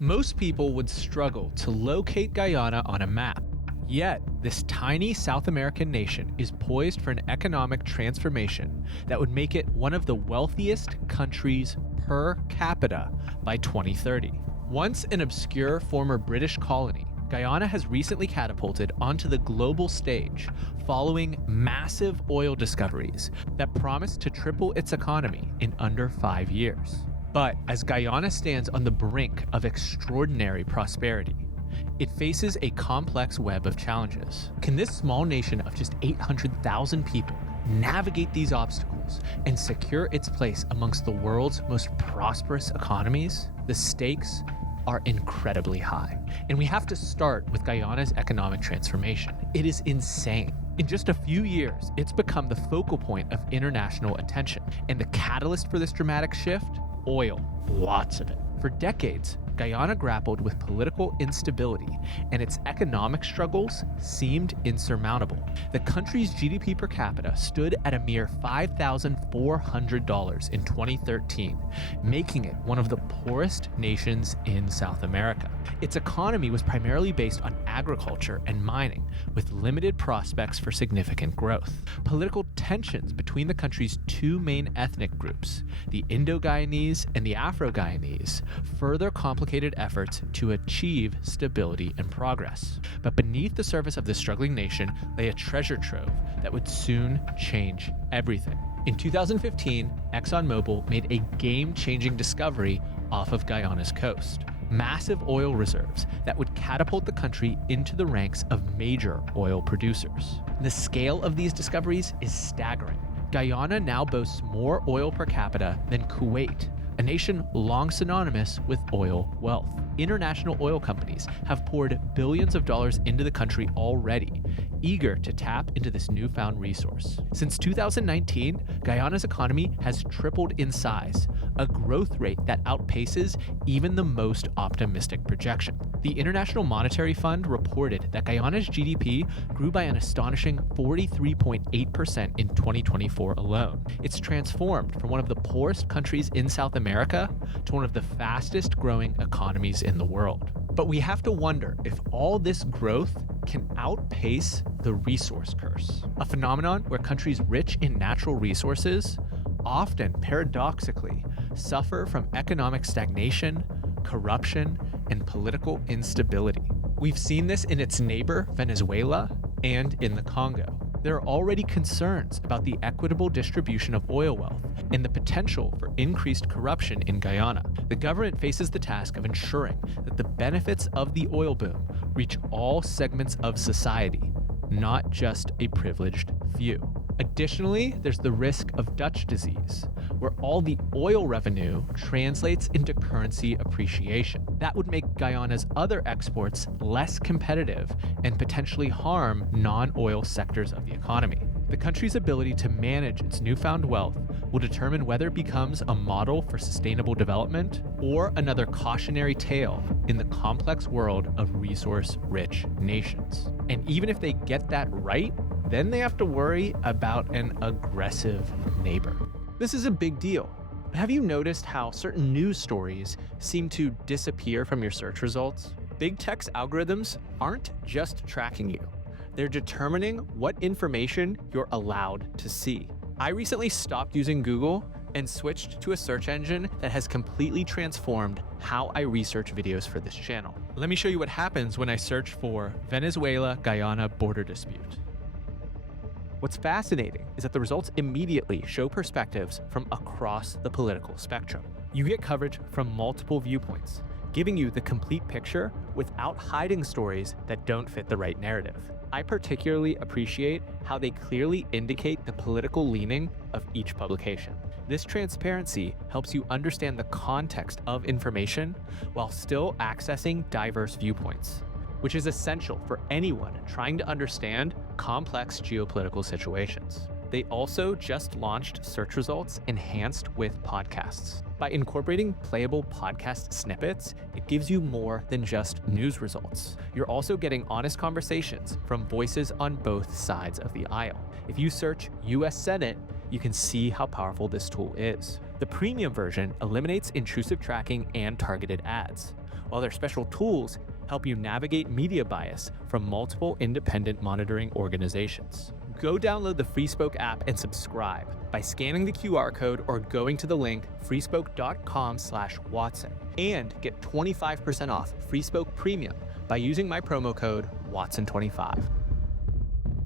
Most people would struggle to locate Guyana on a map. Yet, this tiny South American nation is poised for an economic transformation that would make it one of the wealthiest countries per capita by 2030. Once an obscure former British colony, Guyana has recently catapulted onto the global stage following massive oil discoveries that promise to triple its economy in under 5 years. But as Guyana stands on the brink of extraordinary prosperity, it faces a complex web of challenges. Can this small nation of just 800,000 people navigate these obstacles and secure its place amongst the world's most prosperous economies? The stakes are incredibly high. And we have to start with Guyana's economic transformation. It is insane. In just a few years, it's become the focal point of international attention. And the catalyst for this dramatic shift? Oil. Lots of it. For decades, Guyana grappled with political instability, and its economic struggles seemed insurmountable. The country's GDP per capita stood at a mere $5,400 in 2013, making it one of the poorest nations in South America. Its economy was primarily based on agriculture and mining, with limited prospects for significant growth. Political tensions between the country's two main ethnic groups, the Indo-Guyanese and the Afro-Guyanese, further complicated efforts to achieve stability and progress. But beneath the surface of this struggling nation lay a treasure trove that would soon change everything. In 2015, ExxonMobil made a game-changing discovery off of Guyana's coast: massive oil reserves that would catapult the country into the ranks of major oil producers. The scale of these discoveries is staggering. Guyana now boasts more oil per capita than Kuwait, a nation long synonymous with oil wealth. International oil companies have poured billions of dollars into the country already, eager to tap into this newfound resource. Since 2019, Guyana's economy has tripled in size, a growth rate that outpaces even the most optimistic projection. The International Monetary Fund reported that Guyana's GDP grew by an astonishing 43.8% in 2024 alone. It's transformed from one of the poorest countries in South America to one of the fastest growing economies in the world. But we have to wonder if all this growth can outpace the resource curse, a phenomenon where countries rich in natural resources often, paradoxically, suffer from economic stagnation, corruption, and political instability. We've seen this in its neighbor, Venezuela, and in the Congo. There are already concerns about the equitable distribution of oil wealth and the potential for increased corruption in Guyana. The government faces the task of ensuring that the benefits of the oil boom reach all segments of society, not just a privileged few. Additionally, there's the risk of Dutch disease, where all the oil revenue translates into currency appreciation. That would make Guyana's other exports less competitive and potentially harm non-oil sectors of the economy. The country's ability to manage its newfound wealth will determine whether it becomes a model for sustainable development or another cautionary tale in the complex world of resource-rich nations. And even if they get that right, then they have to worry about an aggressive neighbor. This is a big deal. But have you noticed how certain news stories seem to disappear from your search results? Big tech's algorithms aren't just tracking you. They're determining what information you're allowed to see. I recently stopped using Google and switched to a search engine that has completely transformed how I research videos for this channel. Let me show you what happens when I search for Venezuela-Guyana border dispute. What's fascinating is that the results immediately show perspectives from across the political spectrum. You get coverage from multiple viewpoints, giving you the complete picture without hiding stories that don't fit the right narrative. I particularly appreciate how they clearly indicate the political leaning of each publication. This transparency helps you understand the context of information while still accessing diverse viewpoints, which is essential for anyone trying to understand complex geopolitical situations. They also just launched search results enhanced with podcasts. By incorporating playable podcast snippets, it gives you more than just news results. You're also getting honest conversations from voices on both sides of the aisle. If you search US Senate, you can see how powerful this tool is. The premium version eliminates intrusive tracking and targeted ads, while their special tools help you navigate media bias from multiple independent monitoring organizations. Go download the FreeSpoke app and subscribe by scanning the QR code or going to the link freespoke.com/Watson and get 25% off FreeSpoke Premium by using my promo code Watson25.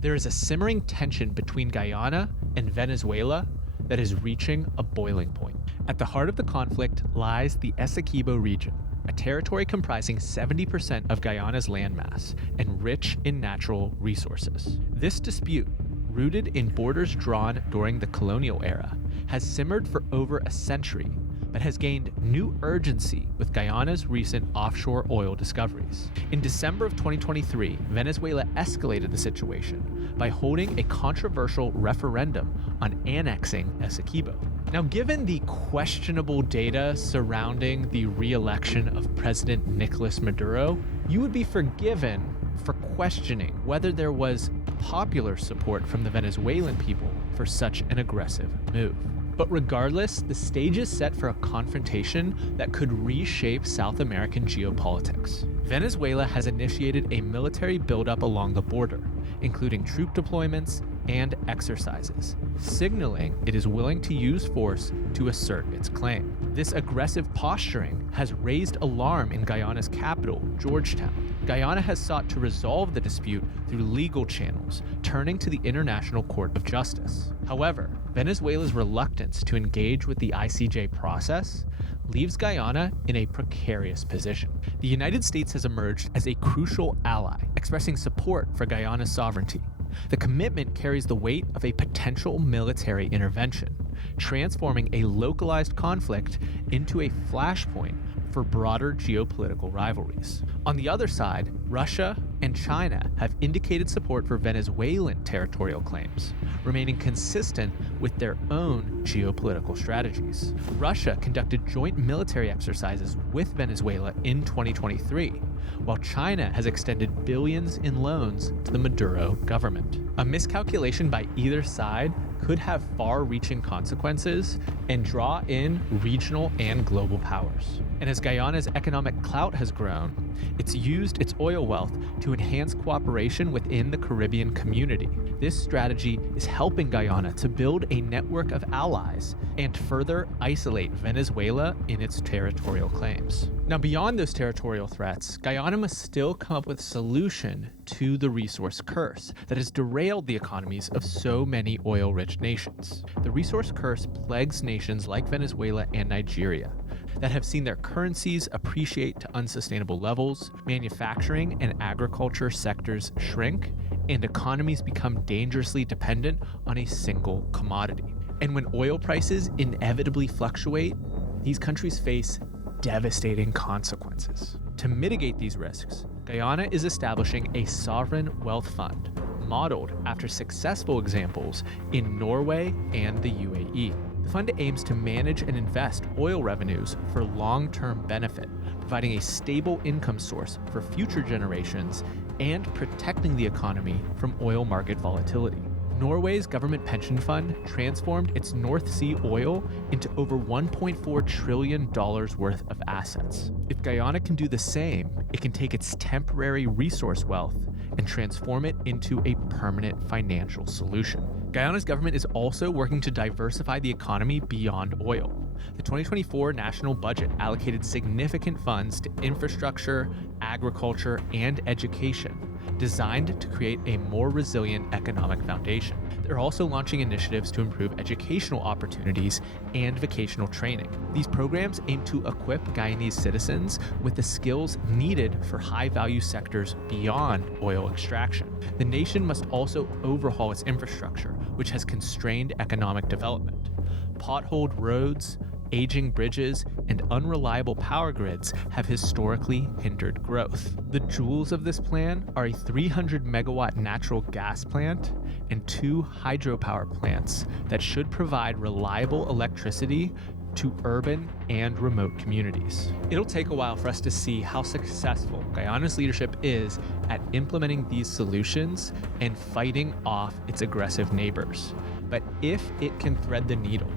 There is a simmering tension between Guyana and Venezuela that is reaching a boiling point. At the heart of the conflict lies the Essequibo region, a territory comprising 70% of Guyana's landmass and rich in natural resources. This dispute, rooted in borders drawn during the colonial era, has simmered for over a century, but has gained new urgency with Guyana's recent offshore oil discoveries. In December of 2023, Venezuela escalated the situation by holding a controversial referendum on annexing Essequibo. Now, given the questionable data surrounding the re-election of President Nicolas Maduro, you would be forgiven for questioning whether there was popular support from the Venezuelan people for such an aggressive move. But regardless, the stage is set for a confrontation that could reshape South American geopolitics. Venezuela has initiated a military buildup along the border, including troop deployments and exercises, signaling it is willing to use force to assert its claim. This aggressive posturing has raised alarm in Guyana's capital, Georgetown. Guyana has sought to resolve the dispute through legal channels, turning to the International Court of Justice. However, Venezuela's reluctance to engage with the ICJ process leaves Guyana in a precarious position. The United States has emerged as a crucial ally, expressing support for Guyana's sovereignty. The commitment carries the weight of a potential military intervention, transforming a localized conflict into a flashpoint for broader geopolitical rivalries. On the other side, Russia and China have indicated support for Venezuelan territorial claims, remaining consistent with their own geopolitical strategies. Russia conducted joint military exercises with Venezuela in 2023, while China has extended billions in loans to the Maduro government. A miscalculation by either side could have far-reaching consequences and draw in regional and global powers. And as Guyana's economic clout has grown, it's used its oil wealth to enhance cooperation within the Caribbean community. This strategy is helping Guyana to build a network of allies and further isolate Venezuela in its territorial claims. Now, beyond those territorial threats, Guyana must still come up with a solution to the resource curse that has derailed the economies of so many oil-rich nations. The resource curse plagues nations like Venezuela and Nigeria that have seen their currencies appreciate to unsustainable levels, manufacturing and agriculture sectors shrink, and economies become dangerously dependent on a single commodity. And when oil prices inevitably fluctuate, these countries face devastating consequences. To mitigate these risks, Guyana is establishing a sovereign wealth fund modeled after successful examples in Norway and the UAE. The fund aims to manage and invest oil revenues for long-term benefit, providing a stable income source for future generations and protecting the economy from oil market volatility. Norway's government pension fund transformed its North Sea oil into over $1.4 trillion worth of assets. If Guyana can do the same, it can take its temporary resource wealth and transform it into a permanent financial solution. Guyana's government is also working to diversify the economy beyond oil. The 2024 national budget allocated significant funds to infrastructure, agriculture, and education, designed to create a more resilient economic foundation. They're also launching initiatives to improve educational opportunities and vocational training. These programs aim to equip Guyanese citizens with the skills needed for high-value sectors beyond oil extraction. The nation must also overhaul its infrastructure, which has constrained economic development. Potholed roads, aging bridges, and unreliable power grids have historically hindered growth. The jewels of this plan are a 300 megawatt natural gas plant and 2 hydropower plants that should provide reliable electricity to urban and remote communities. It'll take a while for us to see how successful Guyana's leadership is at implementing these solutions and fighting off its aggressive neighbors. But if it can thread the needle,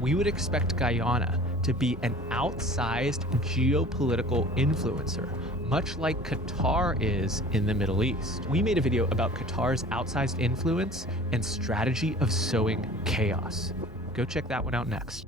we would expect Guyana to be an outsized geopolitical influencer, much like Qatar is in the Middle East. We made a video about Qatar's outsized influence and strategy of sowing chaos. Go check that one out next.